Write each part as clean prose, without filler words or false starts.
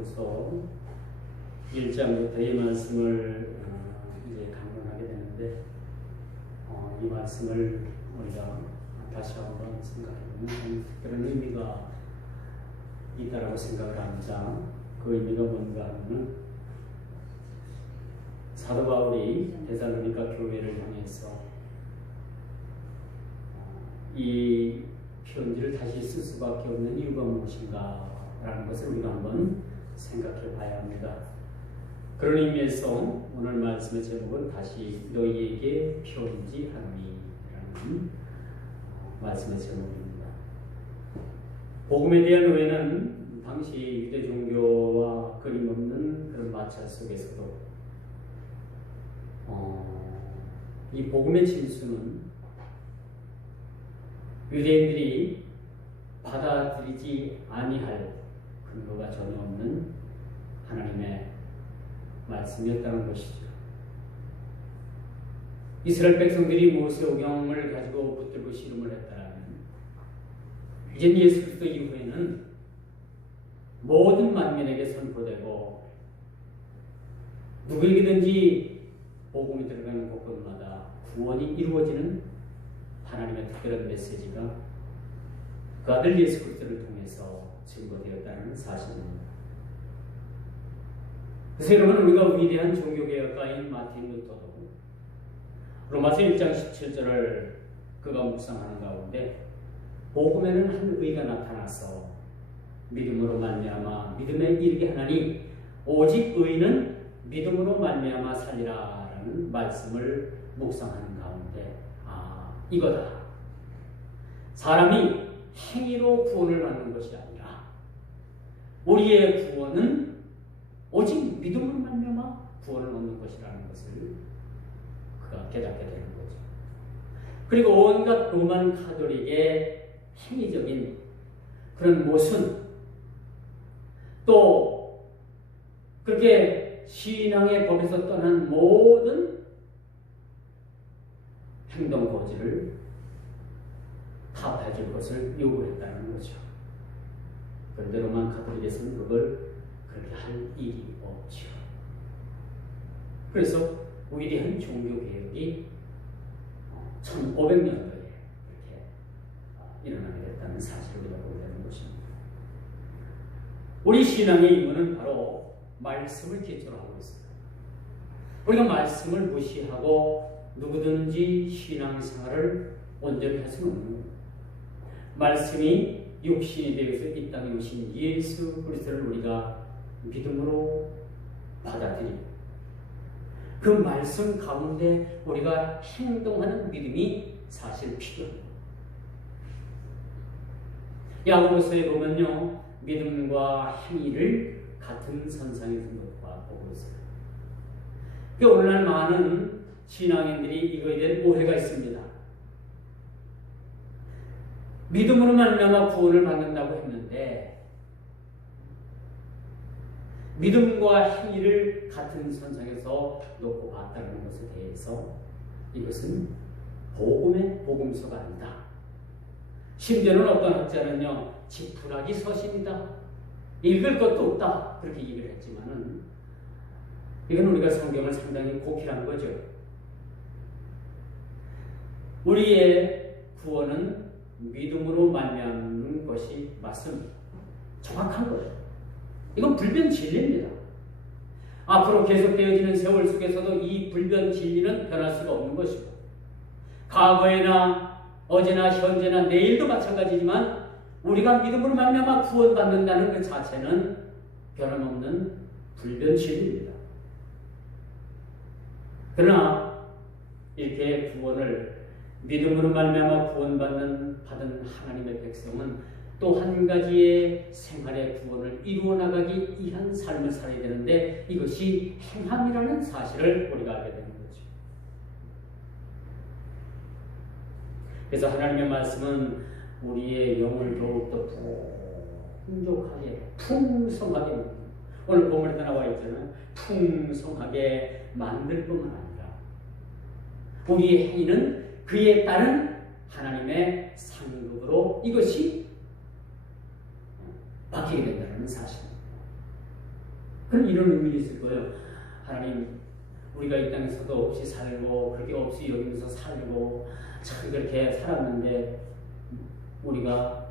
후서 1장부터의 말씀을 이제 강론하게 되는데 이 말씀을 우리가 다시 한번 생각해보면 특별한 의미가 있다라고 생각을 합니다. 그 의미가 뭔가 하면 사도 바울이 데살로니가 교회를 향해서 이 편지를 다시 쓸 수밖에 없는 이유가 무엇인가 라는 것을 우리가 한번 생각해 봐야 합니다. 그런 의미에서 오늘 말씀의 제목은 다시 너희에게 편지하노니라는 말씀의 제목입니다. 복음에 대한 오해는 당시 유대 종교와 끊임없는 그런 마찰 속에서도 이 복음의 진수는 유대인들이 받아들이지 아니할 근거가 전혀 없는 하나님의 말씀이었다는 것이죠. 이스라엘 백성들이 모세오경을 가지고 붙들고 씨름을 했다면 이제 예수 그리스도 이후에는 모든 만민에게 선포되고 누구에게든지 복음이 들어가는 곳곳마다 구원이 이루어지는 하나님의 특별한 메시지가 그 아들 예수 그리스도를 통해서 증거되었다는 사실입니다. 그래서 여러분, 우리가 위대한 종교개혁가인 마틴 루터도 로마서 1장 17절을 그가 묵상하는 가운데 복음에는 한 의가 나타나서 믿음으로 말미암아 믿음에 이르게 하나니 오직 의는 믿음으로 말미암아 살리라라는 말씀을 묵상하는 가운데 이거다. 사람이 행위로 구원을 받는 것이 아니라 우리의 구원은 오직 믿음으로 말미암아 구원을 얻는 것이라는 것을 그가 깨닫게 되는 거죠. 그리고 온갖 로만 카톨릭의 행위적인 그런 모순, 또 그렇게 신앙의 법에서 떠난 모든 행동 고지를 타파해줄 것을 요구했다는 거죠. 그런데 로만 카톨릭에서는 그걸 그렇게 할 일이 없죠. 그래서 위대한 종교개혁이 1500년도에 이렇게 일어나게 됐다는 사실을 우리가 보게 되는 것입니다. 우리 신앙의 이유는 바로 말씀을 기초로 하고 있습니다. 우리가 말씀을 무시하고 누구든지 신앙생활을 온전히 할 수는 없는 겁니다. 말씀이 육신이 되어서 이 땅에 오신 예수 그리스도를 우리가 믿음으로 받아들이고 그 말씀 가운데 우리가 행동하는 믿음이 사실 필요합니다. 야고보서에 보면요, 믿음과 행위를 같은 선상에서 보고 있어요. 오늘날 많은 신앙인들이 이거에 대한 오해가 있습니다. 믿음으로 말미암아 구원을 받는다고 했는데 믿음과 행위를 같은 선상에서 놓고 봤다는 것에 대해서 이것은 복음의 복음서가 아니다. 심지어는 어떤 학자는요, 지푸라기 서신이다. 읽을 것도 없다. 그렇게 얘기를 했지만은 이건 우리가 성경을 상당히 곡해한 거죠. 우리의 구원은 믿음으로 말미암는 것이 맞습니다. 정확한 거예요. 이건 불변 진리입니다. 앞으로 계속되어지는 세월 속에서도 이 불변 진리는 변할 수가 없는 것이고 과거에나 어제나 현재나 내일도 마찬가지지만 우리가 믿음으로 말미암아 구원받는다는 그 자체는 변함없는 불변 진리입니다. 그러나 이렇게 구원을 믿음으로 말미암아 구원받은 하나님의 백성은 또 한 가지의 생활의 구원을 이루어 나가기 위한 삶을 살아야 되는데 이것이 행함이라는 사실을 우리가 알게 되는 거죠. 그래서 하나님의 말씀은 우리의 영을 더욱더 풍족하게, 풍성하게, 오늘 본문에 나와 있잖아요. 풍성하게 만들 뿐만 아니라 우리의 행위는 그에 따른 하나님의 상급으로 이것이 바뀌게 된다는 사실입니다. 그럼 이런 의미가 있을 거예요. 하나님, 우리가 이 땅에서도 없이 살고 그렇게 없이 여기면서 살고 참 그렇게 살았는데 우리가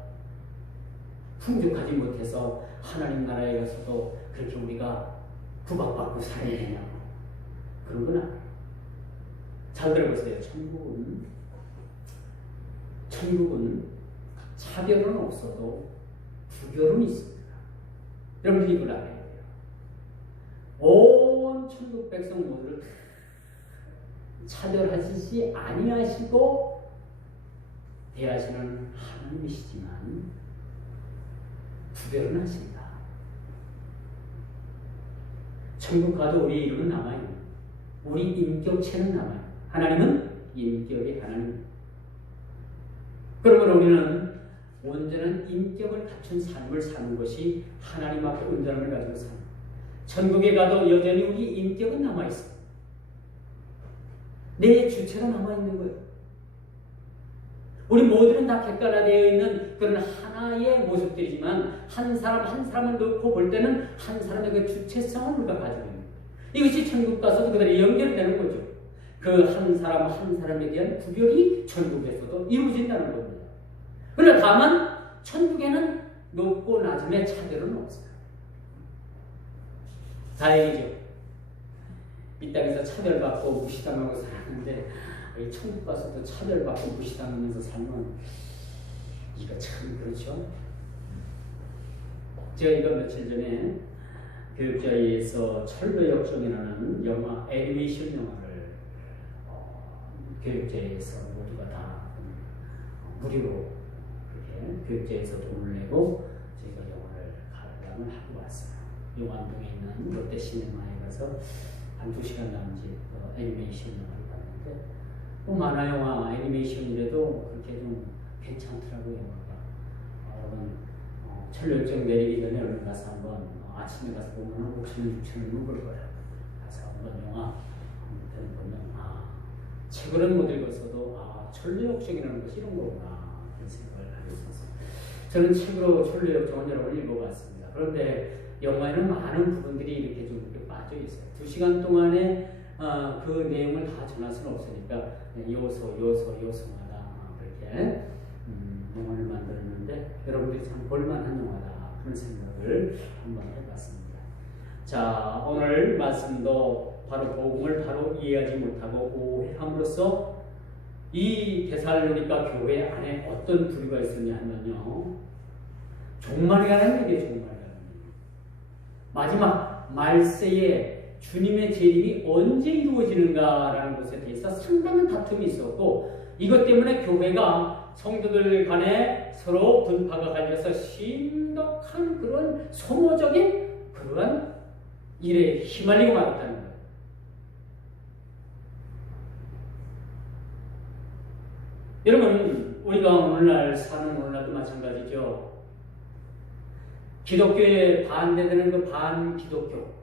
풍족하지 못해서 하나님 나라에 가서도 그렇게 우리가 구박받고 살아야 되냐? 그런 건 아니에요. 잘 들어보세요. 천국은 차별은 없어도 구별은 있습니다. 여러분들이 이걸 알아야 돼요. 온 천국 백성 모두를 차별하시지 아니하시고 대하시는 하나님이시지만 구별은 하십니다. 천국 가도 우리 이름은 남아요. 우리 인격체는 남아요. 하나님은 인격의 하나님. 그러므로 우리는 온전한 인격을 갖춘 삶을 사는 것이 하나님 앞에 온전함을 가지고 사는 거예요. 천국에 가도 여전히 우리 인격은 남아있어요. 내 주체가 남아있는 거예요. 우리 모두는 다 객관화되어 있는 그런 하나의 모습들이지만 한 사람 한 사람을 놓고 볼 때는 한 사람의 그 주체성을 우리가 가지고 있는 거예요. 이것이 천국 가서도 그대로 연결되는 거죠. 그 한 사람 한 사람에 대한 구별이 천국에서도 이루어진다는 겁니다. 그러나 다만 천국에는 높고 낮음의 차별은 없어요. 다행이죠. 이 땅에서 차별받고 무시당하고 살았는데 천국 가서도 차별받고 무시당하면서 살면 이거 참 그렇죠. 제가 이거 며칠 전에 교육자회에서 철로역정이라는 영화, 애니메이션 영화를 교육자회에서 모두가 다 무료로 그렇게 교육자회에서 돈을 내고 저희가 영화를 관람을 하고 왔어요. 용안동에 있는 롯데시네마에 가서 한 2시간 남짓 애니메이션 영화를 봤는데 만화 영화 애니메이션이라도 그렇게 좀 괜찮더라고요. 영화가. 여러분 철로역정 내리기 전에 얼른 가서 한번 아침에 가서 보면 5,000원, 6,000원 먹을 거예요. 가서 한번 영화 보면 책을은 못 읽었어도 철로역정이라는 것이 이런 거구나 그런 생각을 하고 있어서 저는 책으로 철로역정은 여러 번 읽어봤습니다. 그런데 영화에는 많은 부분들이 이렇게 좀 이렇게 빠져 있어요. 2시간 동안에 그 내용을 다 전할 수는 없으니까 요소마다 그렇게 영화를 만들었는데 여러분들이 참 볼만한 영화다 그런 생각을 한번 해봤습니다. 자, 오늘 말씀도 바로 복음을 바로 이해하지 못하고 오해함으로써 이 데살로니가 교회 안에 어떤 부류가 있었냐 하면요, 종말에 관한 얘기예요. 종말에 관한 얘기. 마지막 말세에 주님의 재림이 언제 이루어지는가라는 것에 대해서 상당한 다툼이 있었고 이것 때문에 교회가 성도들 간에 서로 분파가 갈려서 심각한 그런 소모적인 그러한 일에 휘말리고 말았다는 거예요. 여러분, 우리가 오늘날 사는 오늘날도 마찬가지죠. 기독교에 반대되는 그 반기독교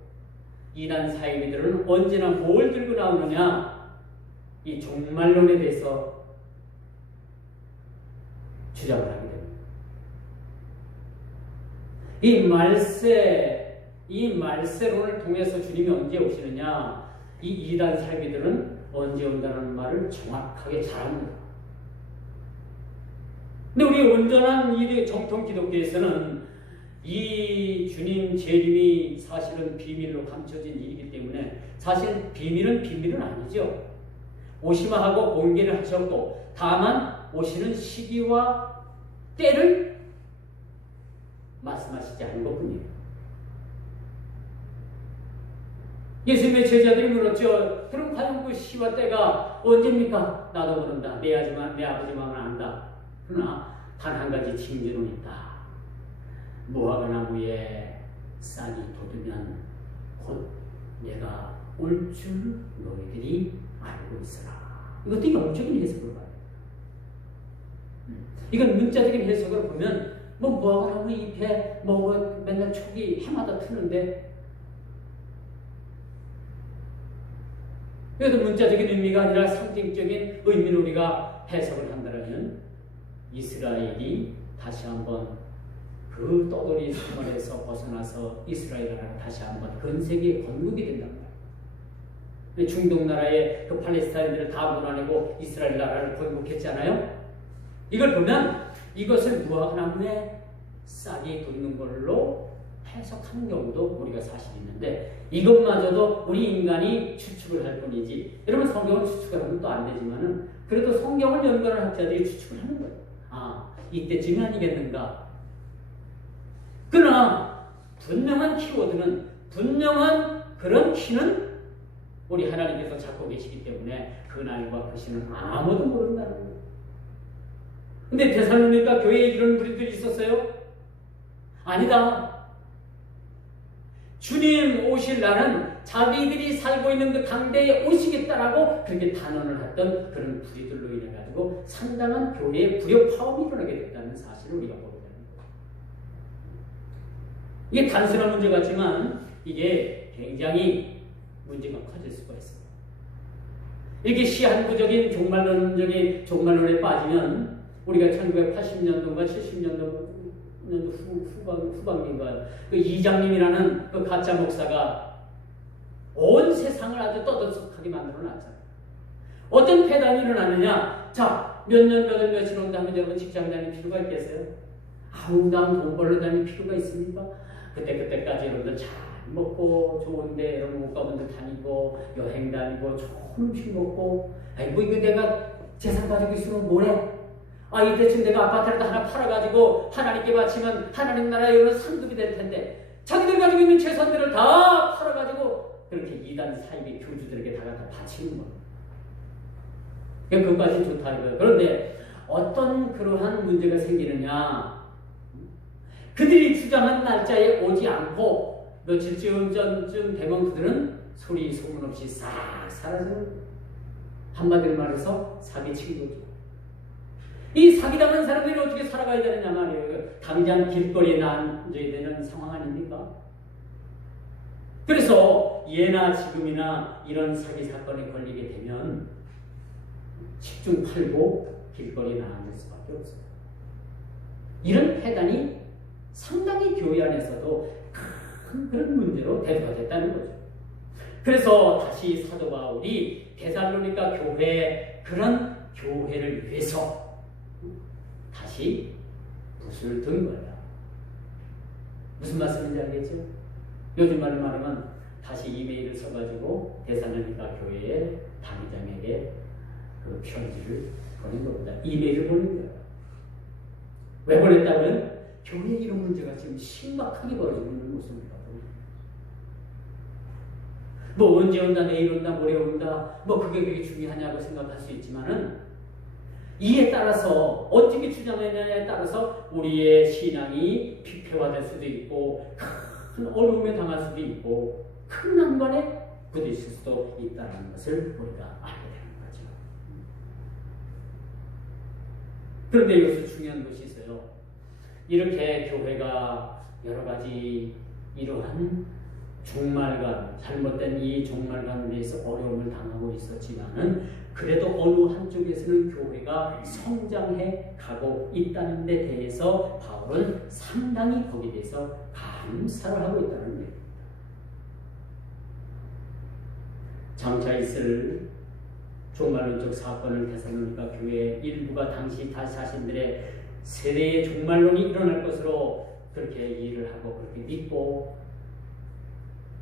이단 사이비들은 언제나 뭘 들고 나오느냐? 이 종말론에 대해서 주장을 하게 됩니다. 이 말세론을 통해서 주님이 언제 오시느냐? 이 이단 사이비들은 언제 온다는 말을 정확하게 잘합니다. 근데 우리 온전한 정통 기독교에서는 이 주님 재림이 사실은 비밀로 감춰진 일이기 때문에 사실 비밀은 아니죠. 오시마 하고 공개를 하셨고 다만 오시는 시기와 때를 말씀하시지 않은 것뿐이에요. 예수님의 제자들이 물었죠. 그럼 과연 그 시와 때가 언제입니까? 나도 모른다. 내 아버지만 안다. 그러나 단 한 가지 징조는 있다. 무화과 나무에 싹이 돋으면 곧 내가 올 줄 너희들이 알고 있으라. 이것도 영적인 해석으로 봐요. 이건 문자적인 해석으로 보면 무화과 나무 잎에 맨날 촉이 해마다 트는데 이것도 문자적인 의미가 아니라 상징적인 의미로 우리가 해석을 한다면 이스라엘이 다시 한번 그 떠돌이 생활에서 벗어나서 이스라엘 나라가 다시 한번 건세계의 건국이 된단 말이에요. 중동 나라의 그 팔레스타인들을 다 몰아내고 이스라엘 나라를 건국했잖아요. 이걸 보면 이것을 무화과나무에 싹이 돋는 걸로 해석하는 경우도 우리가 사실 있는데, 이것마저도 우리 인간이 추측을 할 뿐이지, 여러분 성경을 추측을 하면 또 안 되지만은 그래도 성경을 연구하는 학자들이 추측을 하는 거예요. 아, 이때쯤이 아니겠는가. 그러나 분명한 키워드는, 분명한 그런 키는 우리 하나님께서 잡고 계시기 때문에 그날과 그 시는 아무도 모른다는 거예요. 근데 데살로니가 교회에 이런 무리들이 있었어요? 아니다. 주님 오실 날은 자기들이 살고 있는 그 당대에 오시겠다라고 그렇게 단언을 했던 그런 부리들로 인해 가지고 상당한 교회의 불협화음이 일어나게 됐다는 사실을 우리가 보게 되는 거예요. 이게 단순한 문제 같지만 이게 굉장히 문제가 커질 수가 있어요. 이렇게 시한부적인 종말론에 빠지면 우리가 1980년도인가 70년도 후반기인가요? 그 이장님이라는 그 가짜 목사가 온 세상을 아주 떠들썩하게 만들어 놨잖아요. 어떤 폐단이 일어나느냐? 자, 몇 년, 며칠 온다 하면 여러분 직장 다닐 필요가 있겠어요? 아웅다웅 돈 벌러 다닐 필요가 있습니까? 그때까지 여러분들 잘 먹고 좋은데 여러분 못 가본 데 다니고 여행 다니고 좋은 음식 먹고, 아이고 이거 내가 재산 가지고 있으면 뭐래? 아, 이때쯤 내가 아파트를 하나 팔아가지고 하나님께 바치면 하나님 나라에 이런 상급이 될 텐데, 자기들 가지고 있는 재산들을 다 팔아가지고 그렇게 이단 사이비 교주들에게 다 바치는 거예요. 그것까지 좋다 이거예요. 그런데 어떤 그러한 문제가 생기느냐? 그들이 주장한 날짜에 오지 않고 며칠쯤 전쯤 되면 그들은 소리 소문 없이 싹 사라지는, 한마디로 말해서 사기친 거죠. 이 사기당한 사람들이 어떻게 살아가야 되느냐 말이에요. 당장 길거리에 앉아야 되는 상황 아닙니까? 그래서 예나 지금이나 이런 사기 사건에 걸리게 되면 집중 팔고 길거리에 나앉을 수밖에 없어요. 이런 폐단이 상당히 교회 안에서도 큰 그런 문제로 대두가 됐다는 거죠. 그래서 다시 사도 바울이 데살로니가 교회, 그런 교회를 위해서 다시 붓을 든 거야. 무슨 말씀인지 알겠죠? 요즘 말로 말하면 다시 이메일을 써가지고 데살로니가 교회의 당회장에게 그 편지를 보낸 겁니다. 이메일을 보낸 거예요. 왜 보냈다면 교회에 이런 문제가 지금 심각하게 벌어지고 있는 모습입니다. 뭐 언제 온다, 내일 온다, 모레 온다, 뭐 그게 중요하냐고 생각할 수 있지만은 이에 따라서 어떻게 주장하느냐에 따라서 우리의 신앙이 피폐화될 수도 있고 큰 어려움에 당할 수도 있고 큰 난관에 부딪힐 수도 있다는 것을 우리가 알게 되는 거죠. 그런데 여기서 중요한 것이 있어요. 이렇게 교회가 여러 가지 이러한 종말관, 잘못된 이 종말관에 대해서 어려움을 당하고 있었지만은 그래도 어느 한쪽에서는 교회가 성장해 가고 있다는 데 대해서 바울은 상당히 거기에 대해서 감사를 하고 있다는 얘기입니다. 장차 있을 종말론적 사건을 데살로니가 교회 일부가 당시 자신들의 세대의 종말론이 일어날 것으로 그렇게 이해를 하고 그렇게 믿고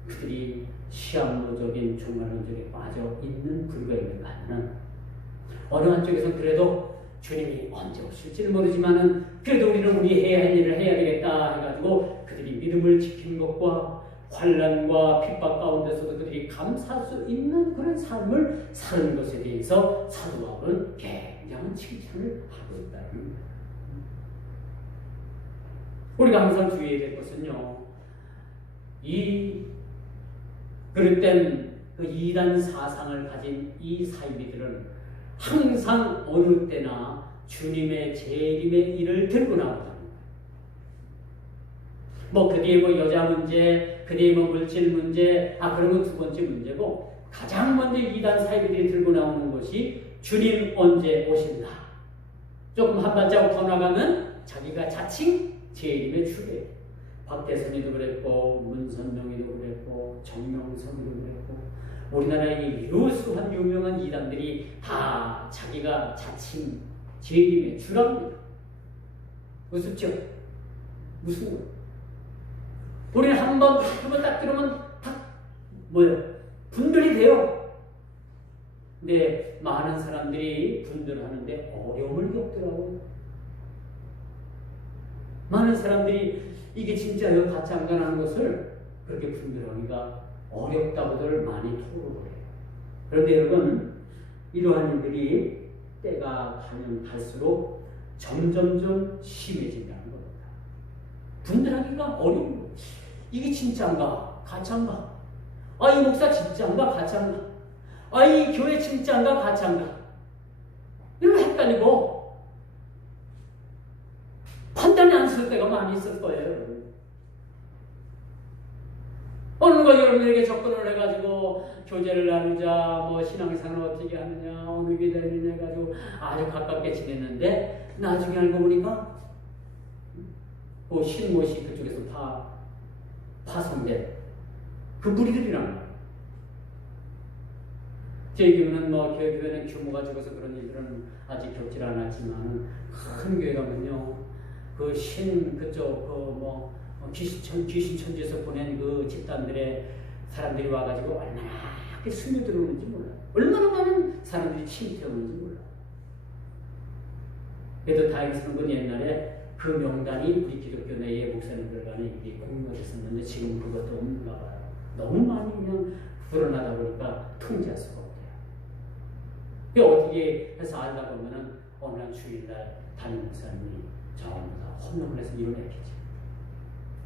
그들이 시한부적인 종말론적에 빠져 있는 부류가 있는가 하면 어느 한쪽에서는 그래도 주님이 언제 오실지는 모르지만은 그래도 우리는 우리 해야 할 일을 해야 되겠다 해가지고 그들이 믿음을 지킨 것과 환난과 핍박 가운데서도 그들이 감사할 수 있는 그런 삶을 사는 것에 대해서 사도 바울은 굉장한 칭찬을 하고 있다는 겁니다. 우리가 항상 주의해야 될 것은요, 이 그릇된 그 이단 사상을 가진 이 사이비들은 항상 어느 때나 주님의 재림의 일을 들고 나온다. 뭐 그 뒤에 뭐 여자 문제, 그 뒤에 뭐 물질 문제, 그런 건 두 번째 문제고, 가장 먼저 이단 사이비들이 들고 나오는 것이 주님 언제 오신다. 조금 한 발자국 더 나가면 자기가 자칭 재림의 주례. 박대선이도 그랬고 문선명이도 그랬고 정명석이도 그랬고 우리나라의 유수한 유명한 이단들이 다 자기가 자칭 재림의 주랍니다. 우습죠? 무슨 거? 우리는 한번 딱 들으면 딱 뭐예요? 분별이 돼요. 근데 많은 사람들이 분별하는데 어려움을 겪더라고요. 많은 사람들이 이게 진짜요 가짜인가라는 것을 그렇게 분별하기가 어렵다고들 많이 토로를 해요. 그런데 여러분 이러한 일들이 때가 가면 갈수록 점점점 심해진다는 겁니다. 분별하기가 어려운 거예요. 이게 진짜인가 가짜인가? 아, 이 목사 진짜인가 가짜인가? 아, 이 교회 진짜인가 가짜인가? 이러면 헷갈리고 판단이 안 쓸 때가 많이 있을 거예요. 어느 거 여러분에게 접근을 해가지고 교제를 나누자, 뭐 신앙생활을 어떻게 하느냐, 어느 교회를 해가지고 아주 가깝게 지냈는데 나중에 알고 보니까 그 신모시 그쪽에서 다 파손된 그 무리들이란 말이에요. 저희 교회는 뭐 교회는 규모가 적어서 그런 일들은 아직 겪질 않았지만 큰 교회 가면요 그 그쪽 뭐 귀신천지에서 보낸 그 집단들의 사람들이 와가지고 얼마나 스며들어오는지 몰라요. 얼마나 많은 사람들이 침투하는지 몰라요. 그래도 다행스러운 건 옛날에 그 명단이 우리 기독교 내의 목사님들 간에 공유가 됐었는데 지금 그것도 없는가 봐요. 너무 많이 그냥 불어나다 보니까 통제할 수가 없대요. 어떻게 해서 알다 보면은 어느 날 주일날 담임 목사님이 전부 다 혼동을 해서 이뤄냈겠지.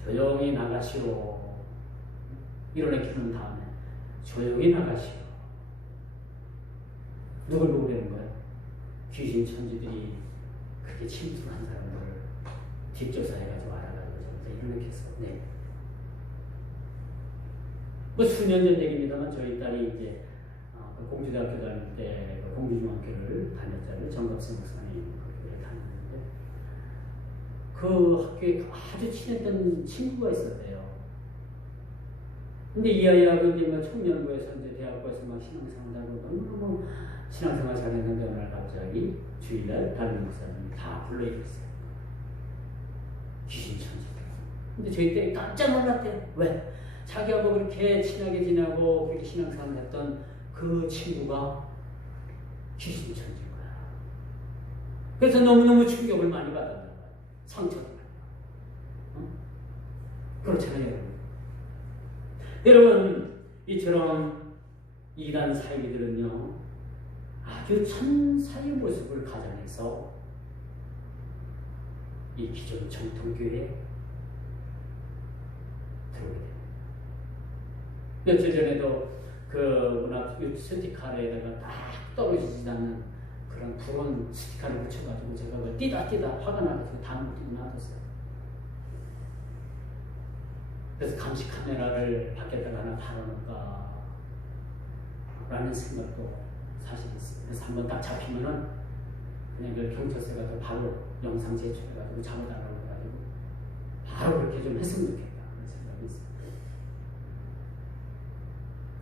조용히 나가시오. 이뤄내키는 다음에 조용히 나가시오. 누굴 보고 되는 거예요? 귀신 천지들이 그렇게 침투한 사람들을 뒷조사해가지고 알아가지고 이뤄내켰어. 네. 뭐 수년 전 얘기입니다만 저희 딸이 이제 공주대학교 다닐 때 공주중학교를 다녔잖아요. 정갑생 목사님 학교를 다녔는데 그 학교에 아주 친했던 친구가 있었대요. 근데 이 아이하고 이제 뭐 청년부에서 이제 대학교에서 막 신앙생활 하고 너무 신앙생활 잘했는데 어느 날 갑자기 주일날 담임 목사님이 다 불러일으켰어요. 귀신 천지들. 근데 저희 때 깜짝 놀랐대요. 왜? 자기하고 그렇게 친하게 지내고 그렇게 신앙생활 했던 그 친구가 귀신 천지인 거야. 그래서 너무너무 충격을 많이 받았단 말이야. 상처를 많이 받아. 그렇잖아요. 여러분, 이처럼 이단 사이비들은요, 아주 천사의 모습을 가장해서 이 기존 정통교회에 들어오게 됩니다. 며칠 전에도 그 문화 스티커에다가 딱 떨어지지 않는 그런 부런 스티커를 붙여가지고 제가 그걸 띠다 화가 나서 다음 띠고 놔뒀어요. 그래서 감시 카메라를 밖에다가 하나 달아놓을까 라는 생각도 사실 있어요. 그래서 한번 딱 잡히면은 그냥 그 경찰서 가서 바로 영상 제출해가지고 잡아달라고 해가지고 바로 그렇게 좀 했으면 좋겠다 그런 생각이 있어요.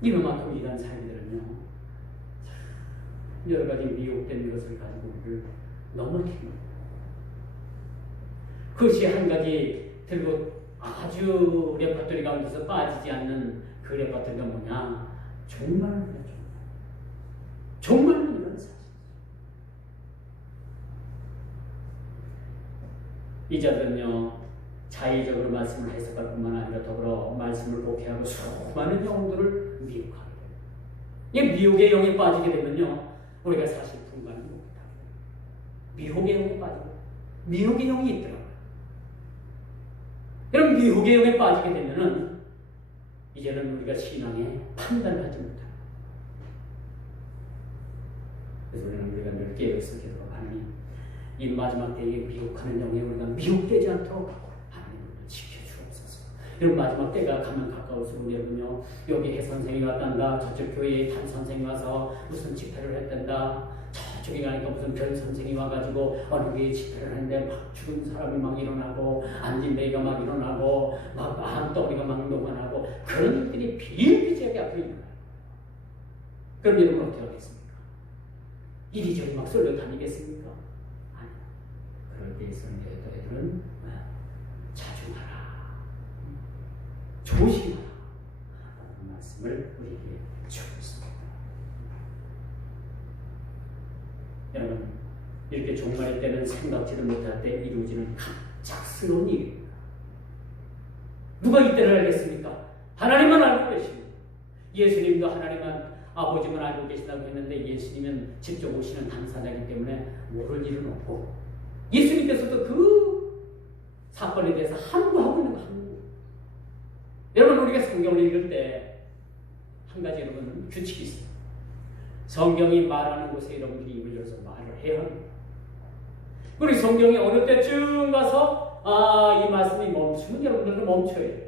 이놈만큼 이단 사람들은요 여러 가지 미혹된 것을 가지고 우리를 넘어뜨립니다. 그것이 한 가지 들고 아주 레퍼토리 가운데서 빠지지 않는 그 레퍼토리가 뭐냐? 종말론이야. 종말론이라는 사실. 이 자들은요 자의적으로 말씀을 해석할 뿐만 아니라 더불어 말씀을 독해하고 수많은 영혼들을 미혹하게 돼요. 이 미혹의 영에 빠지게 되면요 우리가 사실 분간을 못합니다. 미혹의 영에 빠지고 미혹의 영이 있더라고요. 그럼 미혹의 영에 빠지게 되면은 이제는 우리가 신앙에 판단을 하지 못합니다. 그래서 우리가 늘 깨어있어 기도하고 하나님 이 마지막 때에 미혹하는 영에 우리가 미혹되지 않도록 하나님 우리를 지켜주옵소서. 이런 마지막 때가 가면 가까울수록 여러분요 여기 해 선생이 왔단다, 저쪽 교회에 단 선생이 와서 무슨 집회를 했단다, 저쪽에 가니까 무슨 별 선생이 와가지고 어느 게 집회를 하는데 막 죽은 사람이 막 일어나고 안진뱅이가 막 일어나고 막 암덩어리가 막 녹아나고 그런 일들이 비일비재하게 앞으로 일어나요. 그럼 여러분 어떻게 하겠습니까? 이리저리 막 쏠려 다니겠습니까? 아니요. 그럴 때에서는 애들은 자중하라, 조심하라 라는 말씀을 우리에게 주고 있습니다. 여러분, 이렇게 종말의 때는 생각지도 못할 때 이루어지는 갑작스러운 일입니다. 누가 이때를 알겠습니까? 하나님만 알고 계십니다. 예수님도 하나님만 아버지만 알고 계신다고 했는데 예수님은 직접 오시는 당사자이기 때문에 모를 일은 없고 예수님께서도 그 사건에 대해서 함구하고 있는 거 함구. 여러분, 우리가 성경을 읽을 때 한 가지 여러분 규칙이 있습니다. 성경이 말하는 곳에 여러분들이 입을 열어서 말을 해야 합니다. 그리고 성경이 어느 때쯤 가서 이 말씀이 멈추면 여러분들도 멈춰야 돼요.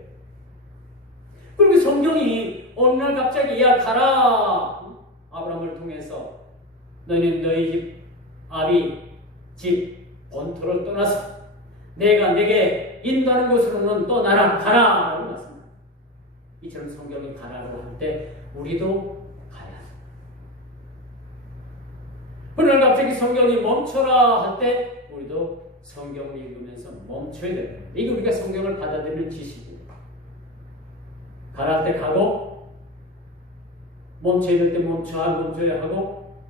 그리고 성경이 어느 날 갑자기 야 가라, 아브라함을 통해서 너희는 너희 집 아비 집 본토를 떠나서 내가 내게 인도하는 곳으로는 떠나라, 가라 라고 말씀합니다. 이처럼 성경이 가라고 할 때 우리도 가야 합니다. 어느 날 갑자기 성경이 멈춰라 할 때 우리도 성경을 읽으면서 멈춰야 됩니다. 이게 우리가 성경을 받아들이는 지식입니다. 가라 할 때 가고 멈춰야 될 때 멈춰야 하고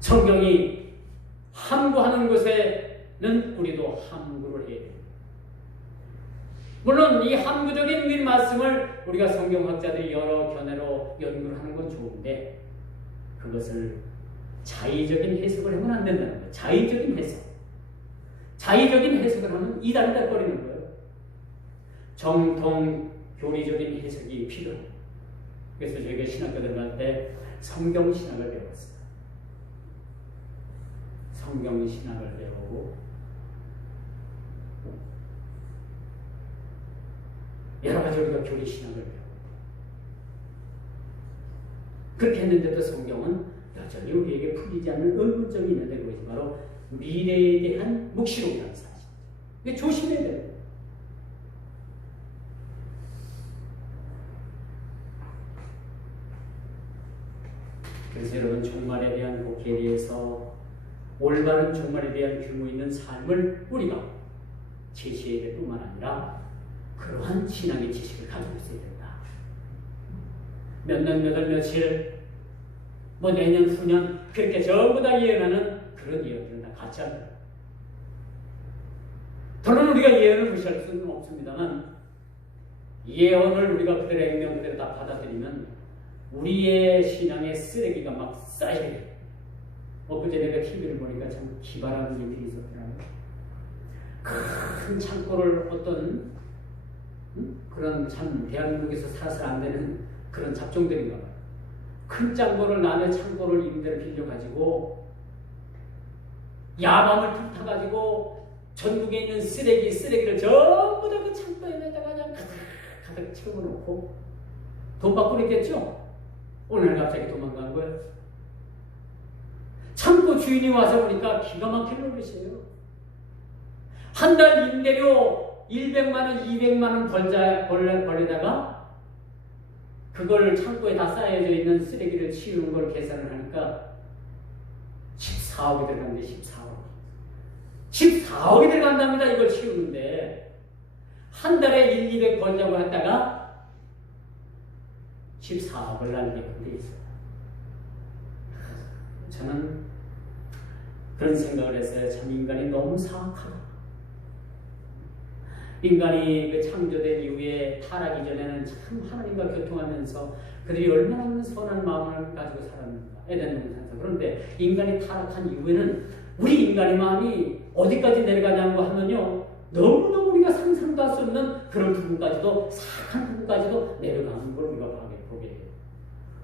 성경이 함구하는 곳에는 우리도 함구를 해야 됩니다. 물론 이 함구적인 말씀을 우리가 성경학자들이 여러 견해로 연구를 하는 건 좋은데 그것을 자의적인 해석을 하면 안 된다는 거예요. 자의적인 해석. 자의적인 해석을 하면 이달달거리는 거예요. 정통 교리적인 해석이 필요해요. 그래서 저희가 신학교 들어갈 때 성경신학을 배웠어요. 성경신학을 배우고 여러 가지 우리가 교리신학을 배우고 그렇게 했는데도 성경은 여전히 우리에게 풀리지 않는 의문점이 있는데 그것이 바로 미래에 대한 묵시록이라는 사실입니다. 이게 조심해야 돼요. 그래서 여러분 종말에 대한 복귀에 대해서 올바른 종말에 대한 규모 있는 삶을 우리가 제시해야 될 뿐만 아니라 그러한 신앙의 지식을 가지고 있어야 된다. 몇 년, 몇 월, 며칠, 뭐 내년, 후년 그렇게 전부 다 예언하는 그런 예언들은 다 가짜 합니다. 더는 우리가 예언을 무시할 수는 없습니다만 예언을 우리가 그대로 액면 그대로 다 받아들이면 우리의 신앙의 쓰레기가 막 쌓이게 돼요. 엊그제 내가 TV를 보니까 참 기발한 일들이 있었더라고요. 큰 창고를 어떤 그런 참 대한민국에서 사서 안 되는 그런 잡종들인가 봐요. 큰 창고를 남의 창고를 임대를 빌려가지고 야밤을 틈타가지고 전국에 있는 쓰레기를 전부 다 그 창고에다가 그냥 가득 채워놓고 돈 받고 그랬겠죠? 오늘 갑자기 도망간 거예요. 창고 주인이 와서 보니까 기가 막힐 노릇이에요. 한 달 임대료 100만원, 200만원 벌려다가 그걸 창고에 다 쌓여져 있는 쓰레기를 치우는 걸 계산을 하니까 14억이 들어간대. 14억이 들어간답니다. 이걸 치우는데 한 달에 1, 200 벌자고 했다가 14억을 날리게 돼 있어요. 저는 그런 생각을 했어요. 참 인간이 너무 사악하다. 인간이 그 창조된 이후에 타락이 전에는 참 하나님과 교통하면서 그들이 얼마나 선한 마음을 가지고 살았는가. 에덴 동산에서. 그런데 인간이 타락한 이후에는 우리 인간의 마음이 어디까지 내려가냐고 하면요. 너무너무 우리가 상상도 할 수 없는 그런 부분까지도 사악한 부분까지도 내려가는 걸 우리가 보게 해요.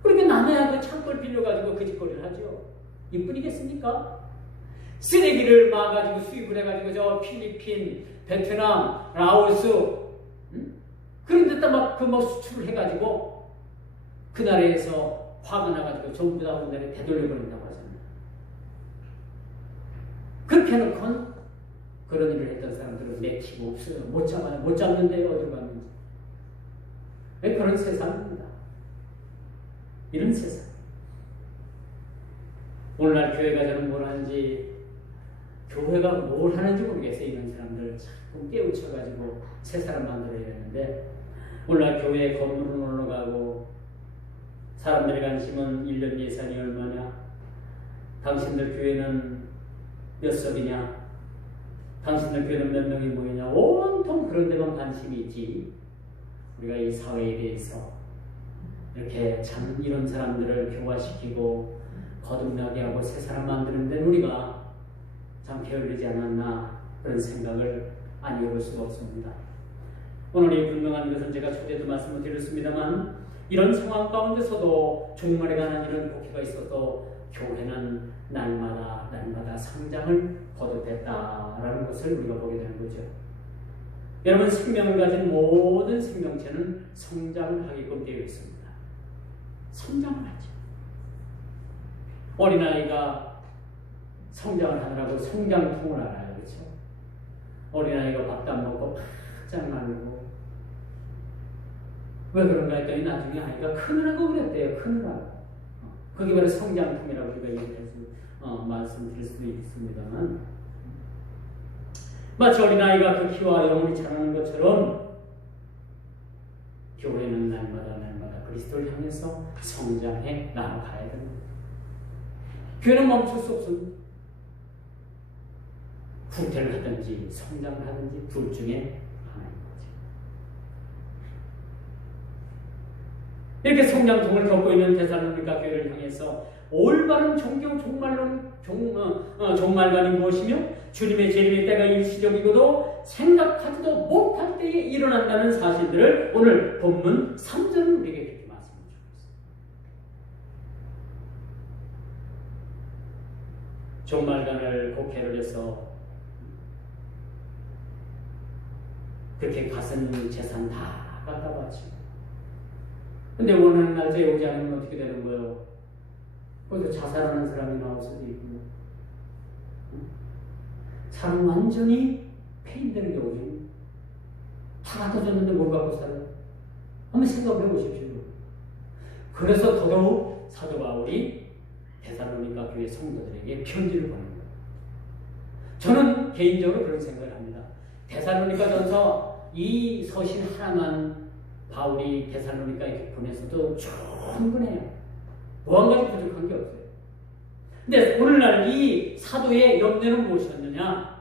그러니까 남의 그 창고를 빌려가지고 그 짓거리를 하죠. 이뿐이겠습니까? 쓰레기를 막아가지고 수입을 해가지고 저 필리핀, 베트남, 라오스 그런 데다 막 수출을 해가지고 그 나라에서 화가 나가지고 전부 다 온전히 되돌려버린다고 하잖아요. 그렇게 해놓고는 그런 일을 했던 사람들은 내키고 없어요. 못 잡아요. 못 잡는데요. 어디로 갔는지. 그런 세상입니다. 이런 세상. 오늘날 교회가 저는 뭘 하는지, 교회가 뭘 하는지 모르겠어요. 이런 사람들 자꾸 깨우쳐가지고 새 사람 만들어야 되는데, 오늘날 교회에 건물은 올라가고 사람들의 관심은 1년 예산이 얼마냐, 당신들 교회는 몇 석이냐, 당신들 교회는 몇 명이 모이냐, 온통 그런 데만 관심이 있지. 우리가 이 사회에 대해서 이렇게 참 이런 사람들을 교화시키고 거듭나게 하고 새 사람 만드는 데는 우리가 참 게을르지 않았나, 그런 생각을 안 해볼 수가 없습니다. 오늘 이 분명한 것은 제가 초대도 말씀을 드렸습니다만, 이런 상황 가운데서도 종말에 관한 이런 복회가 있어서 교회는 날마다 성장을 거듭했다라는 것을 우리가 보게 되는 거죠. 여러분, 생명을 가진 모든 생명체는 성장을 하게끔 되어 있습니다. 성장을 하죠. 어린아이가 성장을 하느라고 성장통을 알아요. 그렇죠? 어린아이가 밥도 안 먹고 바짝 마르고, 왜 그런가 했더니 나중에 아이가 크느라고 그랬대요. 크느라고. 그게 바로 성장통이라고 우리가 얘기해서 말씀드릴 수도 있습니다만, 마치 어린아이가 그 키와 영혼이 자라는 것처럼 교회는 날마다 그리스도를 향해서 성장해 나아가야 됩니다. 교회는 멈출 수 없습니다. 후퇴를 하든지 성장을 하든지 둘 중에 하나인 거죠. 이렇게 성장통을 겪고 있는 데살로니가 교회를 향해서 올바른 종교 종말관이 무엇이며 주님의 재림의 때가 일시적이고도 생각하지도 못할 때에 일어난다는 사실들을 오늘 본문 3절은 우리에게 그렇게 말씀을 주고 있습니다. 종말관을 곡해를 해서 그렇게 갓은 재산 다 갖다 바치고, 근데 원하는 날짜에 오지 않으면 어떻게 되는 거예요? 거기서 자살하는 사람이 나올 수도 있고, 사람 완전히 폐인되는 경우에 다 갖다 줬는데 뭘 갖고 살아요? 한번 생각을 해보십시오. 그래서 더더욱 사도 바울이 데살로니가 교회 성도들에게 편지를 보낸 거예요. 저는 개인적으로 그런 생각을 합니다. 데살로니가 전서 이 서신 하나만 바울이 데살로니가에 보내서도 충분해요. 뭐 한 가지 부족한 게 없어요. 근데 오늘날 이 사도의 염려는 무엇이었느냐?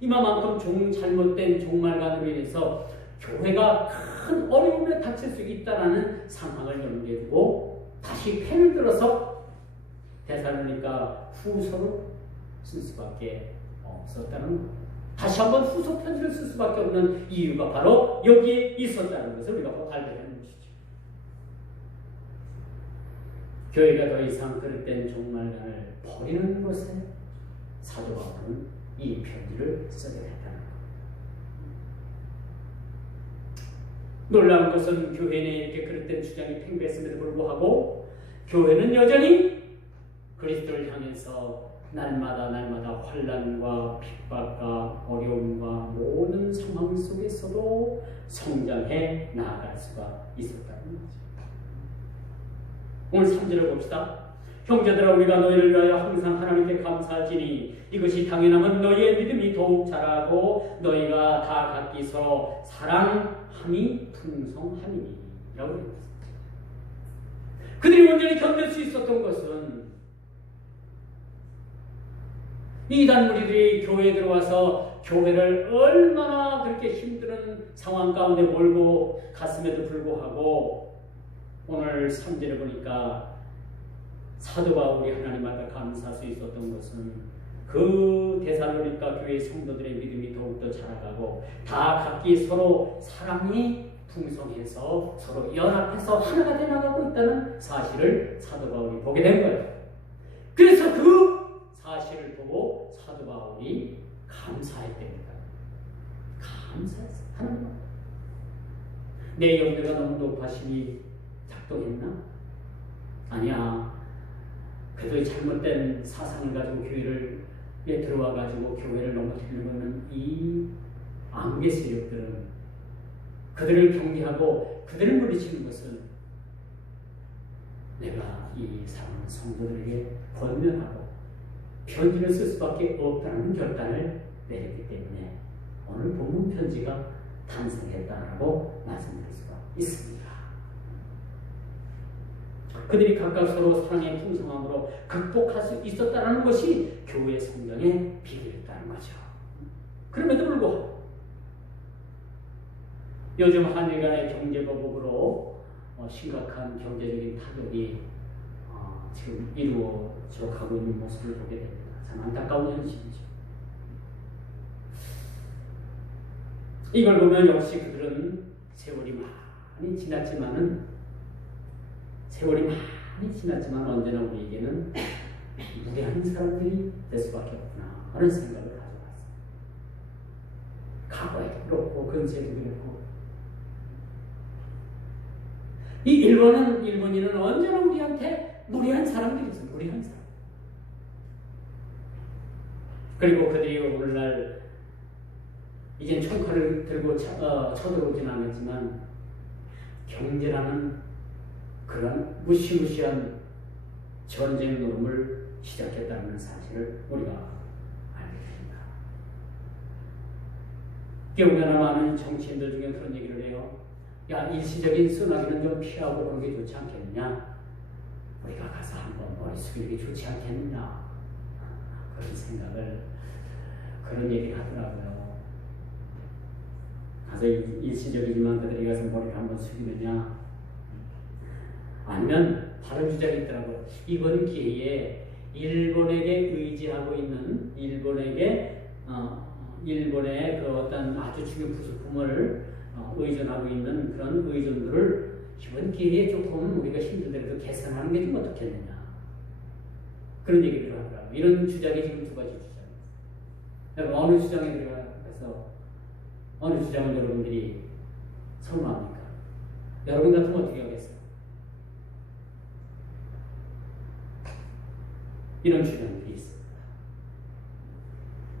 이만큼 잘못된 종말관으로 인해서 교회가 큰 어려움에 닥칠 수 있다는 상황을 염두에 두고 다시 펜을 들어서 데살로니가 후서를 쓸 수밖에 없었다는 겁니다. 다시 한번 후서 편지를 쓸 수밖에 없는 이유가 바로 여기에 있었다는 것을 우리가 알게 되는 것이죠. 교회가 더 이상 그릇된 종말관을 버리는 것에 사도 바울은 이 편지를 쓰게 됐다는 것. 놀라운 것은 교회 내에 이렇게 그릇된 주장이 팽배했음에도 불구하고 교회는 여전히 그리스도를 향해서 날마다 환난과 핍박과 어려움과 모든 상황 속에서도 성장해 나아갈 수가 있었다는 거죠. 오늘 3절을 봅시다. 형제들아, 우리가 너희를 위하여 항상 하나님께 감사하지니 이것이 당연하면 너희의 믿음이 더욱 자라고 너희가 다 각기 서로 사랑함이 풍성함이니 라고 했습니다. 그들이 온전히 견딜 수 있었던 것은 이단 무리들이 교회에 들어와서 교회를 얼마나 그렇게 힘든 상황 가운데 몰고 갔음에도 불구하고 오늘 3절에 보니까 사도 바울이 하나님 앞에 감사할 수 있었던 것은 그 데살로니가 교회 성도들의 믿음이 더욱더 자라가고 다 각기 서로 사랑이 풍성해서 서로 연합해서 하나가 돼 나가고 있다는 사실을 사도 바울이 보게 된 거예요. 그래서 그 사실을 보고 사도 바울이 감사했답니다. 감사했어요. 하나님, 내 염려가 너무 높아심이 작동했나? 아니야. 그래도 잘못된 사상을 가지고 교회를 들어와 가지고 교회를 넘어뜨리려고 하는 이 암개 세력들은 그들을 경계하고 그들을 물리치는 것은 내가 이 사랑하는 성도들에게 권면하고 편지를 쓸 수밖에 없다는 결단을 내렸기 때문에 오늘 본문 편지가 탄생했다라고 말씀드릴 수가 있습니다. 그들이 각각 서로 사랑의 풍성함으로 극복할 수 있었다는 것이 교회 성장의 비결이었다는 거죠. 그럼에도 불구하고 요즘 한일 간의 경제 보복으로 심각한 경제적인 타격이 지금 이루어져 가고 있는 모습을 보게 됩니다. 참 안타까운 현실이죠. 이걸 보면 역시 그들은 세월이 많이 지났지만 언제나 우리에게는 무례한 사람들이 될 수밖에 없구나 하는 생각을 가져왔어요. 과거에도 그렇고 근세에도 그렇고 이 일본인은 언제나 우리한테 무례한 사람들이죠. 무례한 사람. 그리고 그들이 오늘날 이제 총칼을 들고 쳐들어오진 않았지만 경제라는 그런 무시무시한 전쟁 노름을 시작했다는 사실을 우리가 알게 됩니다. 경우에나 많은 정치인들 중에 그런 얘기를 해요. 야, 일시적인 소나기는 좀 피하고 그런 게 좋지 않겠느냐? 우리가 가서 한번 머리 숙이는 게 좋지 않겠느냐? 그런 생각을, 그런 얘기를 하더라고요. 가서 일시적이지만 그들이 가서 머리를 한번 숙이느냐? 아니면 다른 주장이 있더라고요. 이번 기회에 일본에게 의지하고 있는 일본의 그 어떤 아주 중요한 부속품을 의존하고 있는 그런 의존들을 이번 기회에 조금 우리가 힘들더라도 개선하는 게 좀 어떻겠느냐. 그런 얘기를 하더라고요. 이런 주장이 지금 두 가지 주장입니다. 어느 주장에 들어가서 어느 주장을 여러분들이 선호합니까? 여러분 같으면 어떻게 하겠어요? 이런 주장들이 있습니다.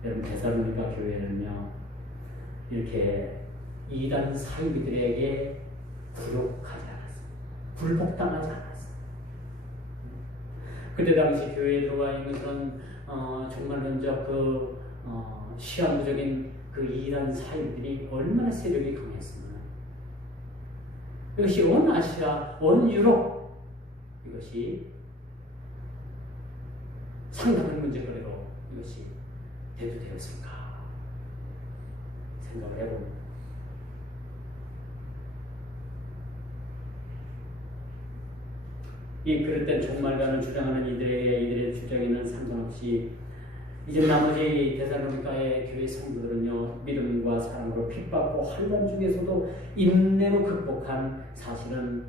여러분 데살로니가 교회는요 이렇게 이단 사이비들에게 굴욕하지 않았어요. 굴복당하지 않았어요. 그때 당시 교회에 들어와 있는 그런 정말 면적 시한부적인 그 이단 사이비들이 얼마나 세력이 강했으면 이것이 온 아시아, 온 유럽 이것이 상당한 문제거리로 이것이 대두되었을까 생각을 해봅니다. 그럴 종말과는 주장하는 이들의 주장에는 상관없이 이제 나머지 데살로니가의 교회 성도들은요 믿음과 사랑으로 핍박과 환난 중에서도 인내로 극복한 사실은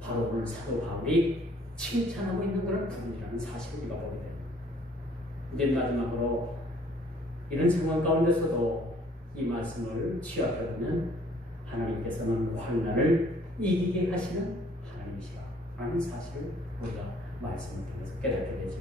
바로 오늘 사도 바울이 칭찬하고 있는 그런 부분이라는 사실을 우리가 보게 됩니다. 이제 마지막으로 이런 상황 가운데서도 이 말씀을 취합해보면 하나님께서는 환난을 이기게 하시는 하나님이시라는 사실을 우리가 말씀을 통해서 깨닫게 되죠.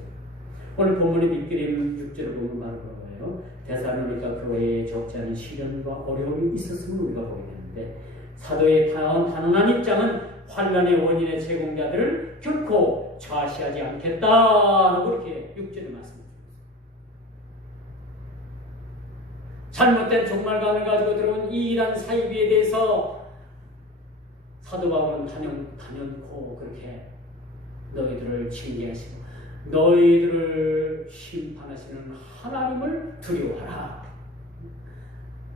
오늘 본문의 밑그림 6절을 보면 바로 그거예요. 데살로니가 교회에 적지 않은 시련과 어려움이 있었음을 우리가 보게 되는데 사도의 단언한 입장은 환난의 원인의 제공자들을 결코 좌시하지 않겠다라고 이렇게 6절에 말씀합니다. 잘못된 종말관을 가지고 들어온 이 이란 사이비에 대해서 사도 바울은 단연코 그렇게 너희들을 징계하시고 너희들을 심판하시는 하나님을 두려워하라.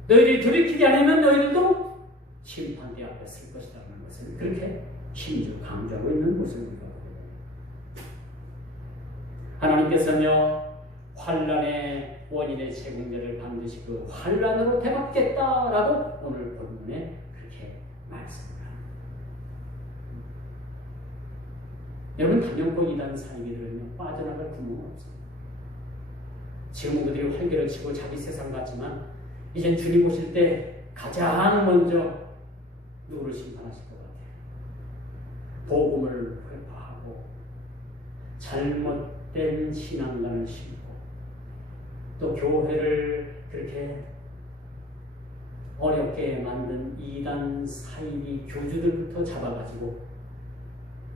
너희들이 돌이키지 않으면 너희들도 심판대 앞에 설 것이라는 것을 그렇게 심지어 강조하고 있는 모습을 우리가 보게 됩니다. 하나님께서는요 환난의 원인의 제공자를 반드시 그 환난으로 대갚겠다라고 오늘 본문에 그렇게 말씀을 합니다. 여러분 단연코 이단 사이비들은요 빠져나갈 구멍은 없습니다. 지금은 그들이 활개를 치고 자기 세상 같지만 이젠 주님 오실 때 가장 먼저 누구를 심판하실 것 같아요. 복음을 회파하고 잘못된 신앙관을 심고 또 교회를 그렇게 어렵게 만든 이단 사이비 교주들부터 잡아가지고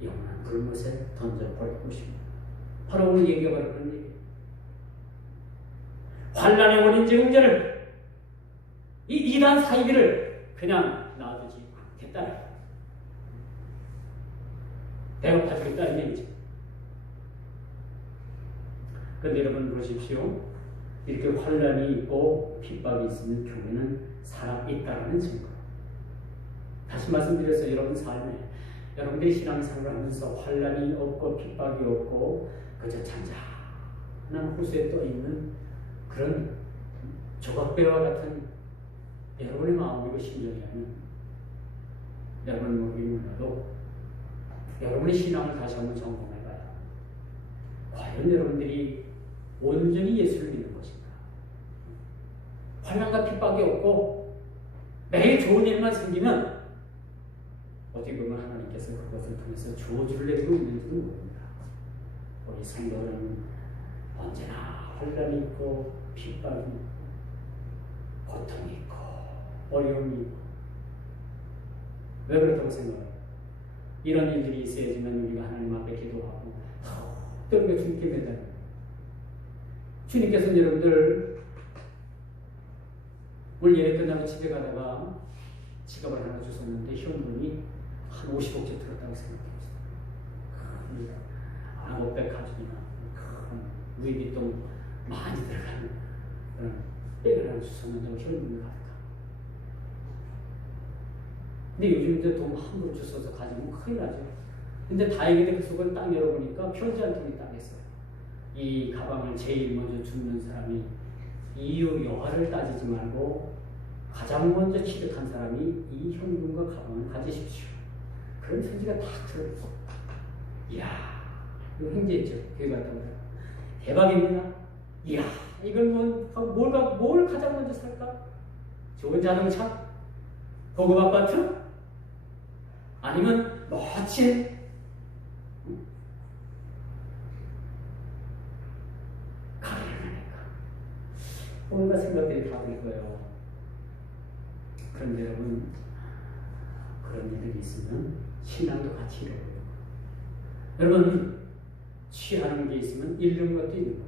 영원한 불못에 던져버릴 것입니다. 바로 오늘 얘기가 바로 그런 얘기예요. 환란의 원인 제공자를 이 이단 사이비를 그냥 놔두지 않겠다는 배고파주겠다는 얘기죠. 그런데 여러분 보십시오. 이렇게 환란이 있고 핍박이 있으면 교회는 살아있다는 증거. 다시 말씀드려서 여러분 삶에 여러분들이 신앙생활을 하면서 환란이 없고 핍박이 없고 그저 잔잔한 호수에 떠있는 그런 조각배와 같은 여러분의 마음이고 심정이라면 여러분 모르기 몰라도 여러분의 신앙을 다시 한번 점검해봐야 과연 여러분들이 온전히 예수를 믿는 것인가? 환난과 핍박이 없고 매일 좋은 일만 생기면 어떻게 보면 하나님께서 그것을 통해서 저주를 내리고 있는지도 모릅니다. 우리 성도는 언제나 환난이 있고 핍박이 있고 고통이 있고 어려움이 있고 왜 그렇다고 생각해요? 이런 일들이 있어야지만 우리가 하나님 앞에 기도하고 뜨겁게 주님께 매달려요. 주님께서는 여러분들 오늘 예배 끝나고 집에 가다가 지갑을 하나 주셨는데 현금이 한 50억째 들었다고 생각해보세요. 큰 아무백 가죽이나 큰 루이비통 많이 들어가는 그런 백을 하나 주셨는데 현금을 가득하. 근데 요즘 이제 돈 함부로 주셔서 가지면 큰일 나죠. 근데 다행히도 그 속을 딱 열어보니까 편지 한 통이 딱 있어요. 이 가방을 제일 먼저 줍는 사람이 이유 여하를 따지지 말고 가장 먼저 취득한 사람이 이 현금과 가방을 가지십시오. 그런 편지가 다 들어있어. 이야, 이거 횡재했죠. 교회 갔다 오다가. 대박입니다. 이야, 이걸 뭘 가장 먼저 살까? 좋은 자동차? 고급 아파트? 아니면 멋진 가게를 하니까 뭔가 생각들이 다 들 거예요. 그런데 여러분 그런 일들이 있으면 신앙도 같이 잃어버려요. 여러분 취하는 게 있으면 잃는 것도 있는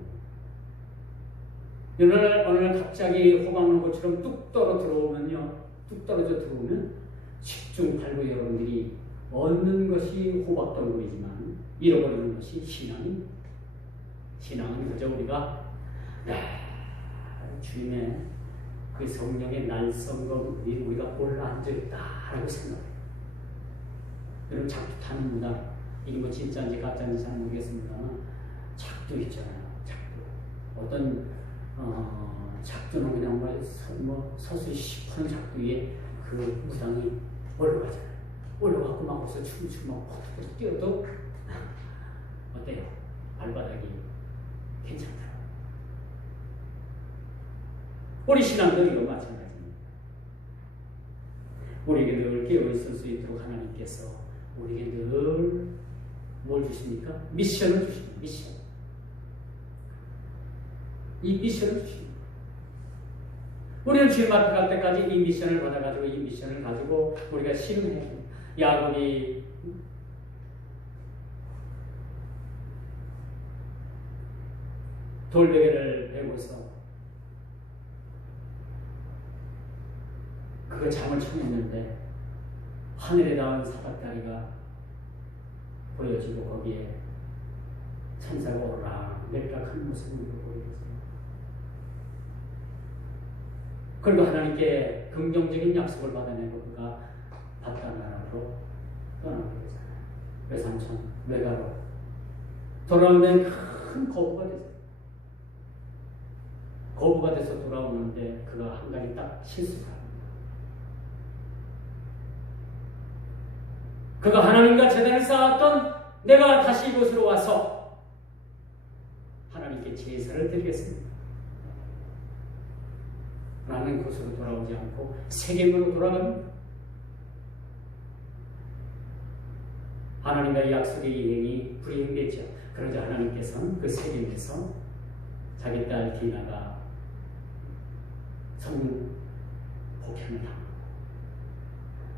거예요. 어느 날 갑자기 호박농구처럼 뚝 떨어져 들어오면 십중팔구 여러분들이 얻는 것이 호박덩굴이지만 잃어버리는 것이 신앙입니다. 신앙은 그저 우리가 주님의 그 성령의 날성검 위에 우리가 올라앉아있다라고 생각해요. 여러분 작두 타는 문화 이게 뭐 진짜인지 가짜인지 잘 모르겠습니다만 작두 있잖아요. 작두 어떤 작두는 그냥 서서히 시퍼런 작두 위에 그 무당이 올라가잖아요. 올라가고 막 거기서 춤추고 막 뛰어도 어때요? 발바닥이 괜찮더라고요. 우리 신앙도 이거 마찬가지입니다. 우리에게 늘 깨어있을 수 있도록 하나님께서 우리에게 늘 뭘 주십니까? 미션을 주십니다. 미션. 이 미션을 주십니다. 우리는 주님 앞에 갈 때까지 이 미션을 받아가지고 이 미션을 가지고 우리가 실행해야 됩니다. 야곱이 돌베개를 베고서 그걸 잠을 청했는데 하늘에 닿은 사닥다리가 보여지고 거기에 천사가 오르락 내리락하는 모습을 보여주세요. 그리고 하나님께 긍정적인 약속을 받아내고 그가 바단 나라로 떠나게 되잖아요. 외삼촌 외가로 돌아오는 데는 큰 거부가 되죠. 거부가 돼서 돌아오는데 그가 한 가지 딱 실수를 합니다. 그가 하나님과 제단을 쌓았던 내가 다시 이곳으로 와서 하나님께 제사를 드리겠습니다. 라는 곳으로 돌아오지 않고 세겜으로 돌아갑니다. 하나님과의 약속의 이행이 불이행됐죠. 그러자 하나님께서는 그 세겜에서 자기 딸 디나가 성문 폭행을 당하고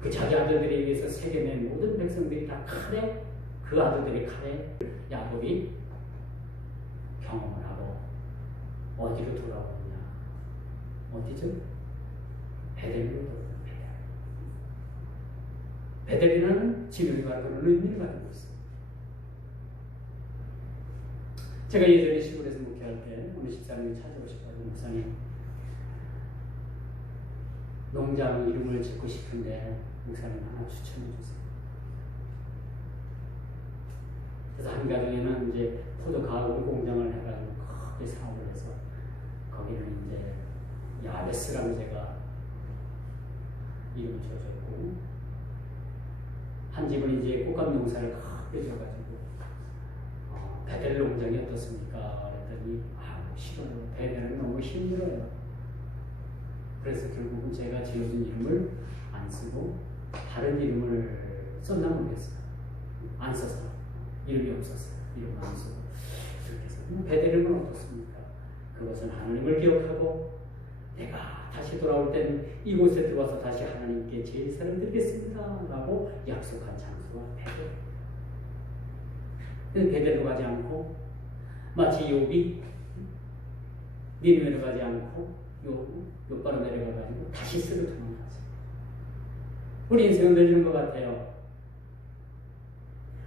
그 자기 아들들에 의해서 세겜의 모든 백성들이 다 칼에 그 아들들의 칼에 야곱이 경험을 하고 어디로 돌아오느냐? 어디죠? 베델로 돌아옵니다. 베델이라는 지명이 바로 그런 의미를 가지고 있습니다. 제가 예전에 시골에서 목회할 때 어느 집사님이 찾아오셨다고 목사님 농장 이름을 짓고 싶은데 목사님 하나 추천해 주세요. 그래서 한 가정에는 이제 포도 가공 공장을 해가지고 크게 사업을 해서 거기는 이제 야베스라고 제가 이름을 지어줬고 한 집은 이제 꽃감 농사를 크게 지어가지고 베델 농장이 어떻습니까? 그랬더니 싫어요. 베델은 너무 힘들어요. 그래서 결국은 제가 지어준 이름을 안 쓰고 다른 이름을 썼나 모르겠어요. 안 써서 이름이 없었어요. 이름을 안 쓰고 그렇게 해서 베델은 어떻습니까? 그것은 하나님을 기억하고 내가 다시 돌아올 때는 이곳에 들어와서 다시 하나님께 제사를 드리겠습니다 라고 약속한 장소가 베델. 베델로 가지 않고 마치 욥이 니느웨로 가지 않고 요바로 내려가가지고 다시 스로 도망가죠. 우리 인생은 늘 이런 것 같아요.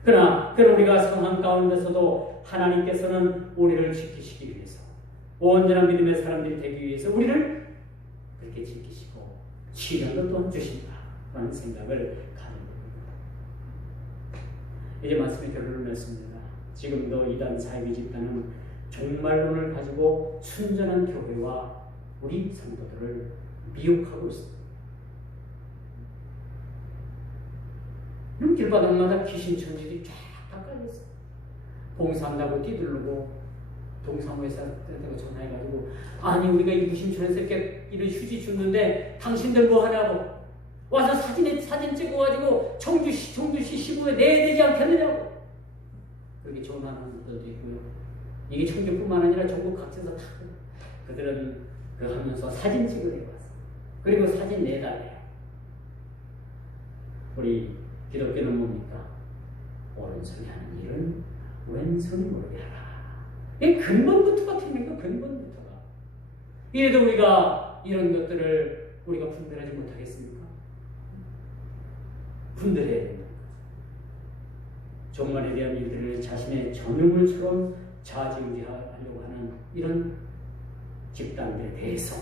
그러나 우리가 상황 가운데서도 하나님께서는 우리를 지키시기 위해서 온전한 믿음의 사람들이 되기 위해서 우리를 그렇게 지키시고 시련도 또 주신다라는 생각을 가지고 있습니다. 이제 말씀의 결론을 맺습니다. 지금도 이단 사이비 집단은 종말론을 가지고 순전한 교회와 우리 성도들을 미혹하고 있습니다. 이런 길바닥마다 귀신 천지들이 쫙 깔려있어요. 봉사한다고 뛰들르고 동사무회사한테 전화해가지고 아니 우리가 이 무심촌에서 이렇게 이런 휴지 줬는데 당신들 뭐 하냐고 와서 사진 찍어가지고 청주시 시부에 내야 되지 않겠느냐고 그렇게 전화하는 분들도 있고요. 이게 청주뿐만 아니라 전국 각지에서 다 그들은 그 하면서 사진 찍으려고 왔어. 그리고 사진 내달래요. 우리 기독교는 뭡니까? 오른손이 하는 일은 왼손이 모르게 하라. 이 근본부터가 틀린 거 근본부터가. 이래도 우리가 이런 것들을 우리가 분별하지 못하겠습니까? 분별해야 된다. 종말에 대한 일들을 자신의 전유물처럼 좌지우지하려고 하는 이런 집단들에 대해서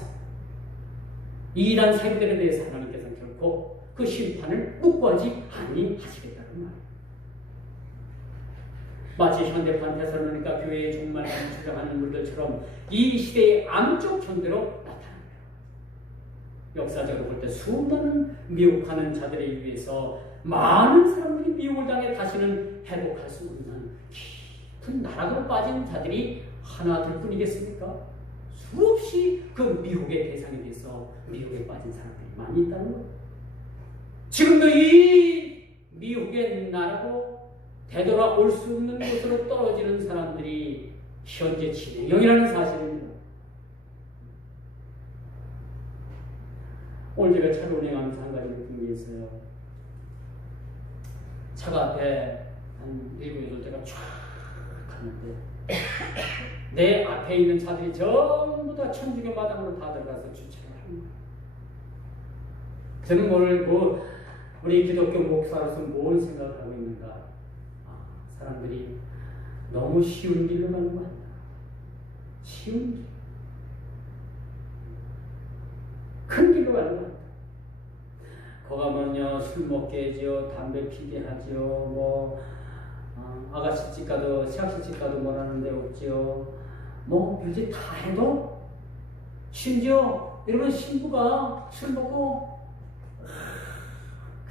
이단 세력들에 대해서 하나님께서는 결코 그 심판을 묵고하지 아니하시겠다는 말이에요. 마치 현대판 테살로니가 교회의 종말을 주장하는 인물들처럼 이 시대의 암적 현대로 나타납니다. 역사적으로 볼 때 수많은 미혹하는 자들에 의해서 많은 사람들이 미혹을 당해 다시는 회복할 수 없는 깊은 나락으로 빠진 자들이 하나둘 뿐이겠습니까? 수없이 그 미혹의 대상에 대해서 미혹에 빠진 사람들이 많이 있다는 거예요. 지금도 이 미혹의 나라고 되돌아올 수 없는 곳으로 떨어지는 사람들이 현재 진행형이라는 사실입니다. 오늘 제가 차를 운행하면서 한 가지 느낀 게 있어요. 차가 앞에 한 7, 8대가 쫙 갔는데 내 앞에 있는 차들이 전부 다 천주교 마당으로 다 들어가서 주차를 하는 거예요. 저는 우리 기독교 목사로서 뭘 생각하고 있는가? 사람들이 너무 쉬운 길로 가는 거 아니야. 쉬운 길. 큰 길로 가는 거 아니야. 거가면요, 술 먹게 하죠, 담배 피게 하죠, 아가씨 집 가도, 시학씨 집 가도 뭐라는 데 없죠. 별짓 다 해도, 심지어, 여러분, 신부가 술 먹고,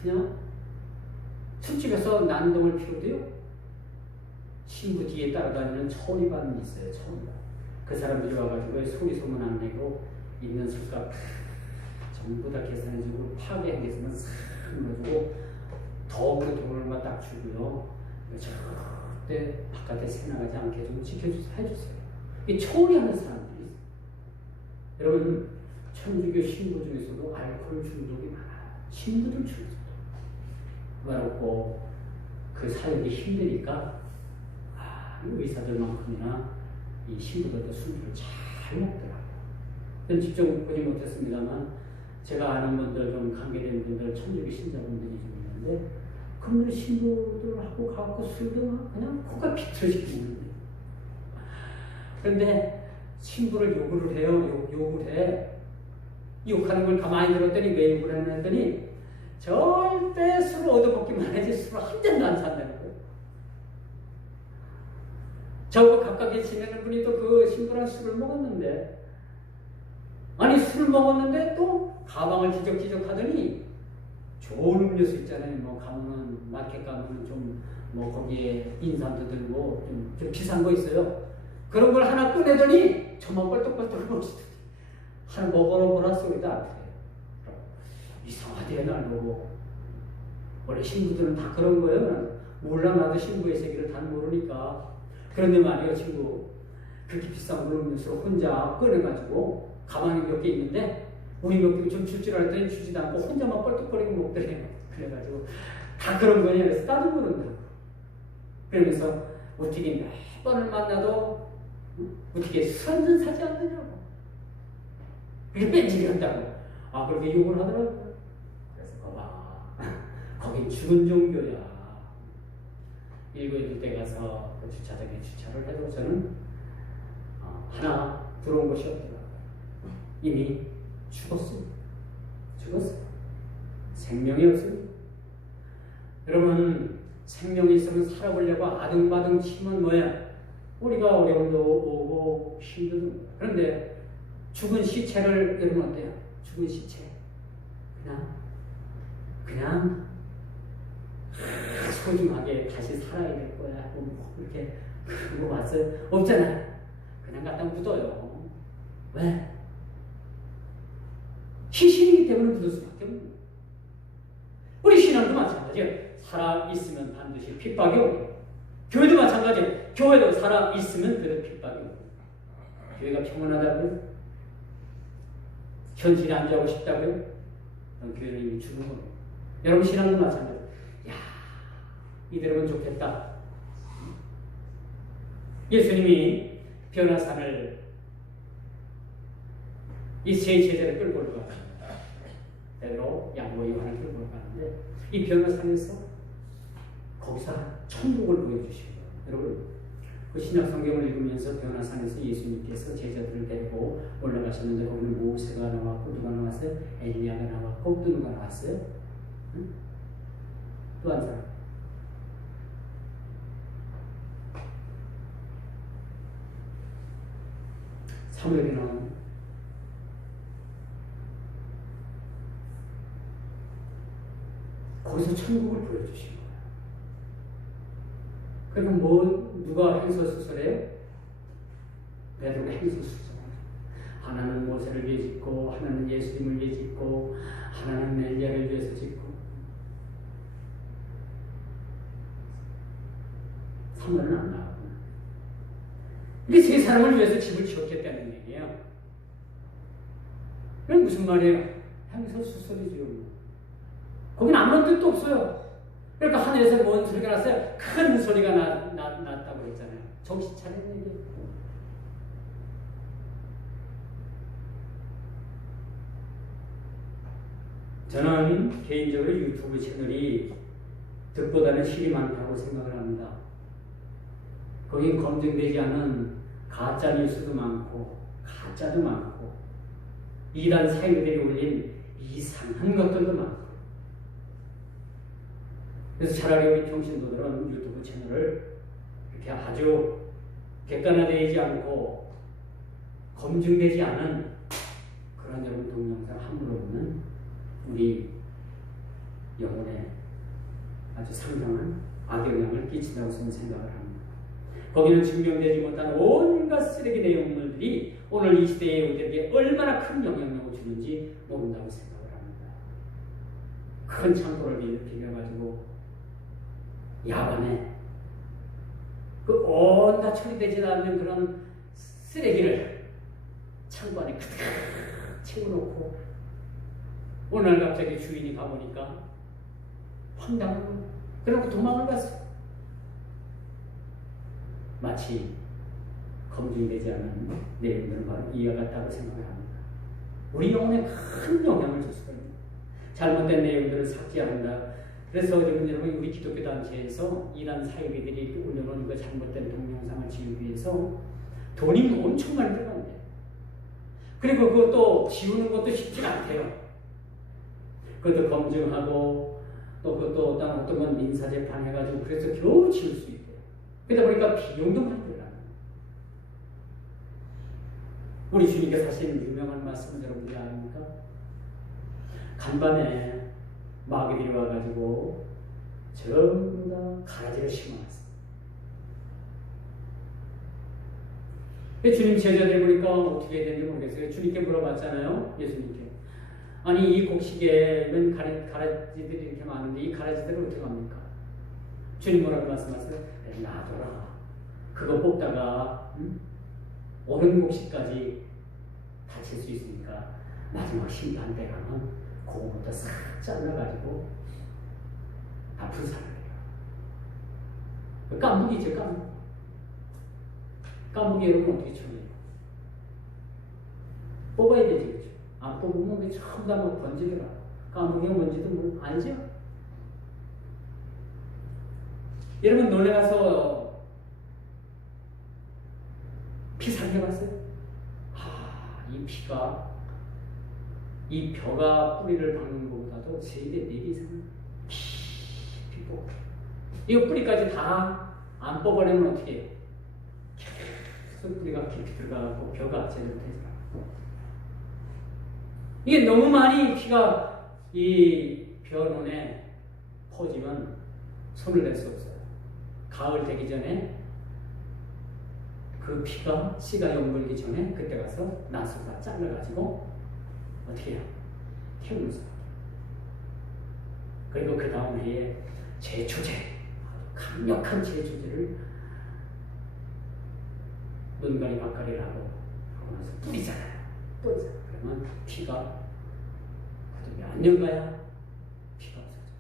그냥, 술집에서 난동을 피우고요. 신부 뒤에 따라다니는 처리반이 있어요. 처리반. 그 사람들이 와가지고 소리 소문 안 내고 있는 술값 전부 다 계산해주고 파괴한 게 있으면 싹 넣어주고 더욱더 돈을 딱 주고요. 저 절대 바깥에 새나가지 않게 좀 해주세요. 이 초월하는 사람들이 있어요. 여러분, 천주교 신부 중에서도 알코올 중독이 많아요. 신부들 중에서도. 외롭고 그 사역이 힘드니까 의사들만큼이나 이 신부들도 술을 잘 먹더라고요. 저는 직접 보지 못했습니다만 제가 아는 분들, 좀 관계된 분들, 천주교 신자분들이 좀 있는데 그분들 신부들하고 가고 술도 그냥 코가 비틀어지게 먹는데, 그런데 신부를 욕을 해요. 욕을 해. 욕하는 걸 가만히 들었더니 왜 욕을 하냐 했더니 절대 술을 얻어먹기만 하지 술을 한 잔도 안 산다는 거예요. 저하고 가깝게 지내는 분이 또 그 신부랑 술을 먹었는데, 아니 술을 먹었는데 또 가방을 뒤적뒤적 하더니 좋은 음료수 있잖아요. 뭐 가면은 마켓 가면은 좀 뭐 거기에 인삼도 들고 좀 비싼 거 있어요. 그런 걸 하나 꺼내더니 저만 뻘떡뻘떡 먹시더니 하나 먹어라 소리도 안 해요. 이상하대 날 보고. 원래 신부들은 다 그런 거예요. 몰라, 나도 신부의 세계를 다 모르니까. 그런데 말이에요, 친구. 그렇게 비싼 물 음료수를 혼자 꺼내가지고 가방에 몇 개 있는데 우리 몇 개 좀 줄 줄 알았더니 주지도 않고 혼자만 뻘떡거리고 먹더래요. 그래가지고 다 그런 거냐 그래서 나도 모른다고. 그러면서 어떻게 몇 번을 만나도 어떻게 술 한잔 사지 않느냐고. 그게 뺀질이 한다고. 그렇게 욕을 하더라고요. 그래서 거긴 죽은 종교야. 1920 때 가서 그 주차장에 주차를 해도 저는 하나 들어온 것이 없더라고요. 이미 죽었어요. 생명이 없습니다. 여러분, 생명이 있으면 살아보려고 아등바등 치면 뭐야? 우리가 어려움도 오고 힘들도. 그런데 죽은 시체를 여러분 어때요? 죽은 시체 그냥 소중하게 다시 살아야 될 거야. 이렇게 그런 거 봤어요? 없잖아요. 그냥 갖다 묻어요. 왜? 희신이기 때문에 묻을 수밖에 없는 거예요. 우리 신앙도 마찬가지예요. 살아있으면 반드시 핍박이 오고, 교회도 마찬가지예요. 교회도 살아있으면 그래도 핍박이 오고. 교회가 평온하다고요? 현실에 앉아오고 싶다고요? 교회는 이미 죽은 거예요. 여러분 신앙도 마찬가지예요. 이대로면 좋겠다. 예수님이 변화산을 이 세 제자를 끌고 올라갑니다. 베드로, 야고보, 요한을 끌고 올라가는데 이 변화산에서 거기서 천국을 보여주시고, 여러분 그 신약 성경을 읽으면서 변화산에서 예수님께서 제자들을 데리고 올라가셨는데 거기는 모세가 나왔고 누가 나왔어요? 엘리야가 나왔고 또 누가 나왔어요? 응? 또 한 사람. 사무엘이 나오는 거기서 천국을 보여주신 거예요. 그럼 누가 행설수설해요? 베드로가 행설수설. 하나는 모세를 위해 짓고, 하나는 예수님을 위해 짓고, 하나는 엘리야를 위해서 짓고. 사무엘은 안 나오고. 이게 세 사람을 위해서 집을 지었겠다는 얘기예요. 그게 무슨 말이에요? 행설수설이죠. 거긴 아무런 뜻도 없어요. 그러니까 하늘에서 뭔 소리가 났어요? 큰 소리가 났다고 했잖아요. 정신 차리는 얘기. 저는 개인적으로 유튜브 채널이 득보다는 실이 많다고 생각을 합니다. 거긴 검증되지 않은 가짜 뉴스도 많고 가짜도 많고 이단 사이들이 올린 이상한 것들도 많고. 그래서 차라리 우리 평신도들은 유튜브 채널을 이렇게 아주 객관화되지 않고 검증되지 않은 그런 여러분 동영상 함부로 보면 우리 영혼에 아주 상당한 악영향을 끼친다고 저는 생각을 합니다. 거기는 증명되지 못한 온갖 쓰레기 내용물들이 오늘 이 시대의 우리에게 얼마나 큰 영향력을 주는지 모른다고 생각을 합니다. 큰 창고를 빌려가지고 야간에 그 온갖 처리되지 않는 그런 쓰레기를 창고 안에 가득 채워놓고 어느 날 갑자기 주인이 가보니까 황당한 거예요. 그래놓고 도망을 갔어요. 마치 검증되지 않은 내용들은 바로 이와 같다고 생각을 합니다. 우리 영혼에 큰 영향을 줄 수가 있습니다. 잘못된 내용들을 삭제해야 한다. 그래서 여러분 우리 기독교 단체에서 이단 사이비들이 올려놓은 그 잘못된 동영상을 지우기 위해서 돈이 엄청 많이 들어간대요. 그리고 그것도 지우는 것도 쉽지가 않대요. 그것도 검증하고 또 그것도 어떤 건 민사재판 해가지고 그래서 겨우 지울 수 있대요. 그러다 보니까 비용도 많이 들어가요. 우리 주님께서 하신 유명한 말씀을 여러분들이 아닙니까? 간밤에 마귀들이 와가지고 전부 다 가라지를 심어놨어요. 주님 제자들 보니까 어떻게 해야 되는지 모르겠어요. 주님께 물어봤잖아요. 예수님께. 아니 이 곡식에는 가라지들이 이렇게 많은데 이 가라지들을 어떻게 합니까? 주님 뭐라고 말씀하세요? 놔둬라. 그거 뽑다가 옳은 곡식까지 다칠 수 있으니까 마지막 심판 때 가면 그거부터 싹 잘라가지고 앞으로 살아요. 깐부기죠, 깐부기. 깐부기 여러분 어떻게 처리해요? 뽑아야 되지, 그렇죠? 안 뽑으면 왜 전부 다 막 번지더라. 깐부기가 뭔지도 뭐 알죠? 여러분 논에 가서 피 살펴봤어요? 이 피가 이 벼가 뿌리를 박는 것보다도 3배, 4배 이상 깊이 뽑고 이 뿌리까지 다 안 뽑아내면 어떻게 해요? 계속 뿌리가 깊이 들어가고 벼가 제대로 되더라고요. 이게 너무 많이 피가 이 벼론에 퍼지면 손을 낼 수 없어요. 가을 되기 전에 그 피가 씨가 연물기 전에 그때 가서 나수가 잘라가지고 어떻게 해요? 태우는 수. 그리고 그 다음 해에 제초제, 강력한 제초제를 눈가리 박가리를 하고 나서 뿌리잖아요. 뿌리잖아요. 그러면 피가 몇 년가야 피가 없어져요.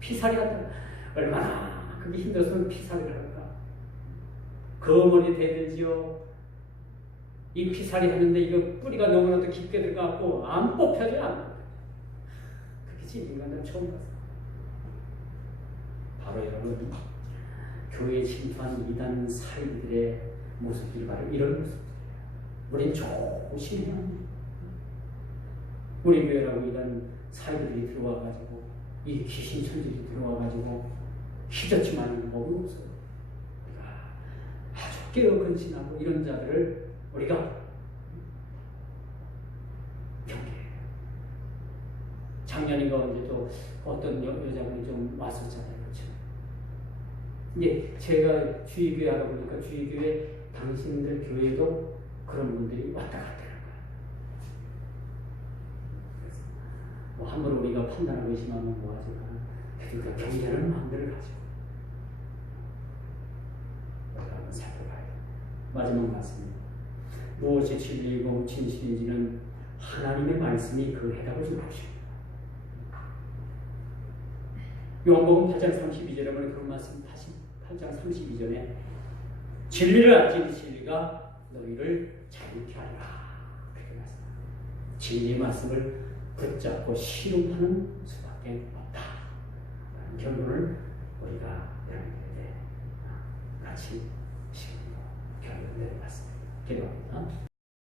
피살이 한다. 얼마나 그게 힘들었으면 피살이를 할까? 거머리 대들지요. 이 피살이 하는데 이거 뿌리가 너무나도 깊게 들어가고 안 뽑혀져요. 안 뽑혀져요. 그게 지금 인간들 처음 봤어요. 바로 여러분 교회 침투한 이단 사이들의 모습들이 바로 이런 모습들이에요. 우린 조심해야 합니다. 우리 교회라고 이단 사이들이 들어와가지고 이 귀신 천들이 들어와가지고 휘젓지만 법은 없어요. 우리가 아주 깨어근신하고 이런 자들을 우리가 경계해요. 작년인가 언제 또 어떤 여자분이 좀 왔었잖아요. 그렇죠? 이제 제가 주의교회 하다 보니까 주의교회 당신들 교회도 그런 분들이 왔다 갔다 하는 거예요. 그래서 뭐 함부로 우리가 판단하고 의심하면 뭐하지만 그러니까 경계하는 마음들을 가지고 우리가 한번 살펴봐야 돼요. 마지막 말씀입니다. 무엇이 진리이고 진실인지는 하나님의 말씀이 그 해답을 줄 것입니다. 요한복음 8장 32절에 보면 그런 말씀 8장 32절에 진리를 알지 진리가 너희를 자유케 하리라. 그렇게 말씀합니다. 진리의 말씀을 붙잡고 실험하는 수밖에 없다. 라는 결론을 우리가 여러분들에게 같이 실험으로 결론 내려봤습니다. 기도합니다.